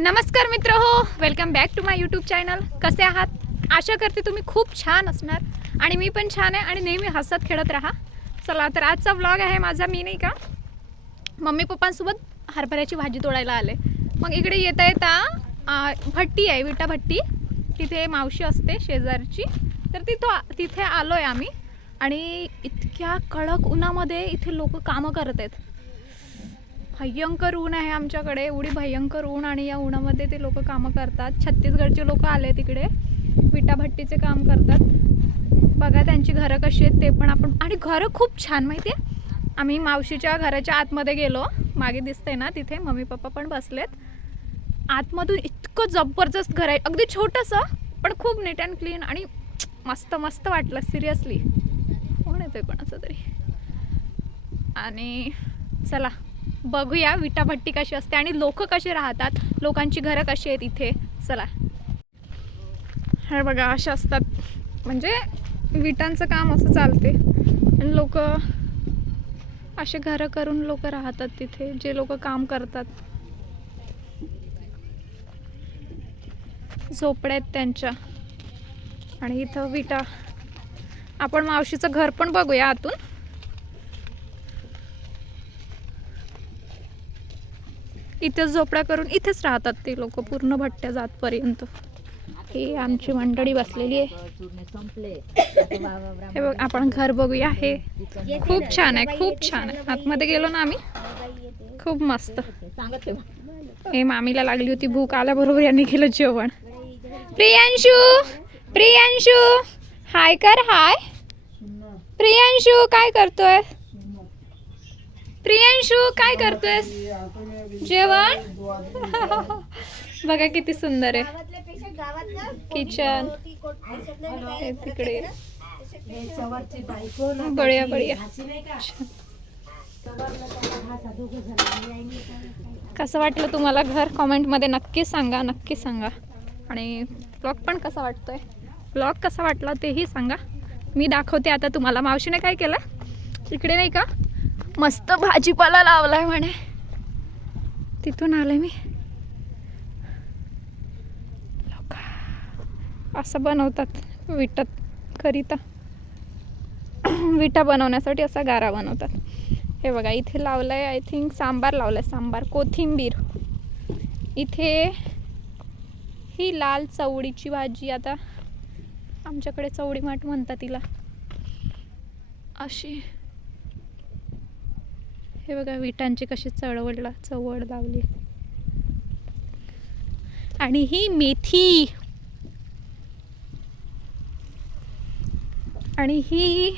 नमस्कार मित्र हो, welcome back to my YouTube channel. कसे आहात? आशा करते तुम्ही खूप छान असणार आणि मी पण छान आहे आणि नेहमी हसत खेळत राहा. चला तर आजचा व्लॉग आहे माझा. मी नाही का मम्मी पप्पांसोबत हरभऱ्याची भाजी तोडायला आले. मग इकडे येता येता भट्टी आहे, विटा भट्टी. तिथे मावशी असते शेजारची, तर तिथे आलो आहे आम्ही. आणि इतक्या कडक उन्हामध्ये इथे लोक कामं करत आहेत. भयंकर ऊन आहे आमच्याकडे, एवढी भयंकर ऊन, आणि या उन्हामध्ये ते लोक कामं करतात. छत्तीसगडचे लोक आले तिकडे, विटा भट्टीचे काम करतात. बघा त्यांची घरं कशी आहेत ते पण आपण. आणि घरं खूप छान माहिती आहे. आम्ही मावशीच्या घराच्या आतमध्ये गेलो, मागे दिसतंय ना तिथे मम्मी पप्पा पण बसलेत. आतमधून इतकं जबरदस्त घर आहे, अगदी छोटंसं पण खूप नीट अँड क्लीन आणि मस्त मस्त वाटलं. सिरियसली कोण येतोय कोणाचं तरी. आणि चला बघूया विटा भट्टी कशी असते आणि लोक कसे राहतात, लोकांची घरं कशी आहेत इथे. चला. हे बघा असे असतात, म्हणजे विटांचं काम असं चालते आणि लोक असे घरं करून लोक राहतात तिथे, जे लोक काम करतात. झोपड्या आहेत त्यांच्या. आणि इथं विटा. आपण मावशीचं घर पण बघूया आतून. इथेच झोपड्या करून इथेच राहतात ते लोक पूर्ण भट्ट्या जातपर्यंत. हे आमची मंडळी बसलेली आहे. हे बघ आपण घर बघूया. हे खूप छान आहे, खूप छान आहे. आतमध्ये गेलो ना आम्ही, खूप मस्त. हे मामीला लागली होती भूक, आल्याबरोबर यांनी केलं जेवण. प्रियांशू, प्रियांशू हाय कर. हाय प्रियांशू, काय करतोय? प्रियांशू काय करतोय? जेवण. बघा किती सुंदर आहे किचन. तिकडे बढिया बढिया. कसं वाटलं तुम्हाला घर? कॉमेंटमध्ये नक्की सांगा, नक्की सांगा. आणि ब्लॉग पण कसा वाटतोय, ब्लॉग कसा वाटला तेही सांगा. मी दाखवते आता तुम्हाला. मावशीने काय केलं इकडे नाही का, मस्त भाजीपाला लावलाय म्हणे. तिथून आले मी. लोक असं बनवतात विटात करिता. विटा बनवण्यासाठी असा गारा बनवतात. हे बघा इथे लावलाय, आय थिंक सांबार लावलाय, सांबार कोथिंबीर. इथे ही लाल चवळीची भाजी, आता आमच्याकडे चवळी माठ म्हणतात तिला, अशी. हे बघा विटांची कशी चवळ लावली. आणि ही मेथी. आणि हे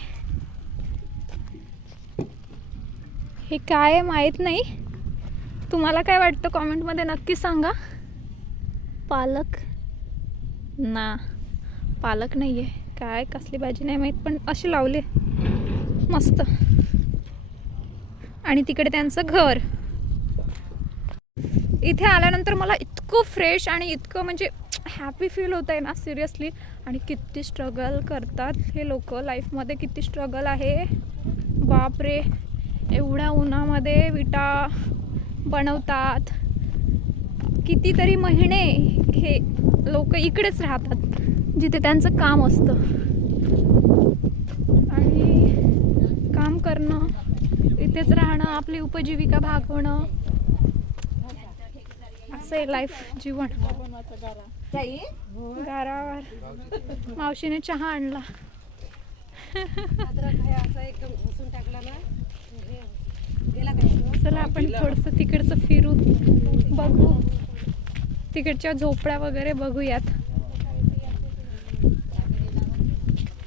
काय माहित नाही. तुम्हाला काय वाटतं कॉमेंटमध्ये नक्की सांगा. पालक ना, पालक नाहीये, काय कसली भाजी नाही माहित, पण अशी लावली मस्त. आणि तिकडे त्यांचं घर. इथे आल्यानंतर मला इतकं फ्रेश आणि इतकं म्हणजे हॅपी फील होत आहे ना, सिरियसली. आणि किती स्ट्रगल करतात हे लोक लाईफमध्ये, किती स्ट्रगल आहे बापरे. एवढ्या उन्हामध्ये विटा बनवतात. कितीतरी महिने हे लोक इकडेच राहतात जिथे त्यांचं काम असतं. आणि काम करणं, इथेच राहणं, आपली उपजीविका भागवणं, असं आहे लाईफ, जीवन. गारावर मावशीने चहा आणला. चला आपण थोडंसं तिकडचं फिरू, बघू, तिकडच्या झोपड्या वगैरे बघूयात.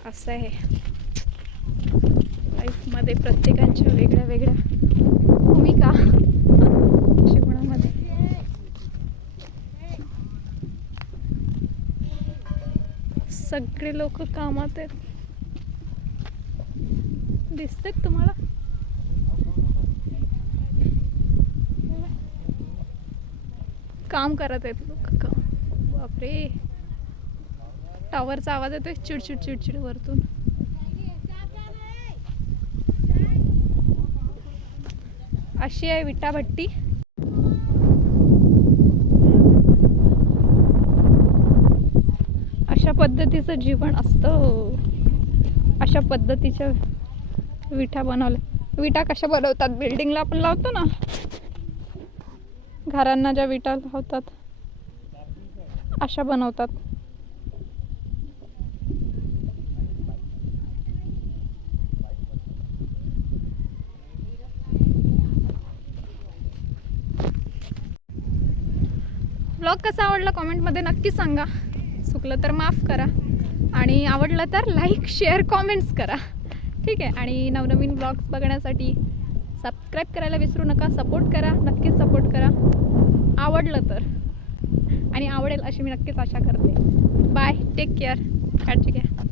असं आहे लाईफमध्ये, प्रत्येकांच्या वेगळ्या वेगळ्या भूमिका जीवनामध्ये. सगळे लोक कामात आहेत, दिसतात तुम्हाला. काम करत आहेत लोक, काम. बापरे, टावरचा आवाज येतोय, चिडचिड चिडचिड वरतून. अशी आहे विटा भट्टी. पद्धतीचं जीवन असतं. अशा पद्धतीच्या विटा बनवल्या. विटा कशा बनवतात? बिल्डिंगला आपण लावतो ना, घरांना ज्या विटा लावतात अशा बनवतात. ब्लॉग कसा आवडला कॉमेंटमध्ये नक्की सांगा. चुकलं तर माफ करा आणि आवडलं तर लाईक शेअर कॉमेंट्स करा. ठीक आहे. आणि नवनवीन ब्लॉग्स बघण्यासाठी सबस्क्राईब करायला विसरू नका. सपोर्ट करा, नक्कीच सपोर्ट करा आवडलं तर, आणि आवडेल अशी मी नक्कीच आशा करते. बाय, टेक केअर, काळजी घ्या.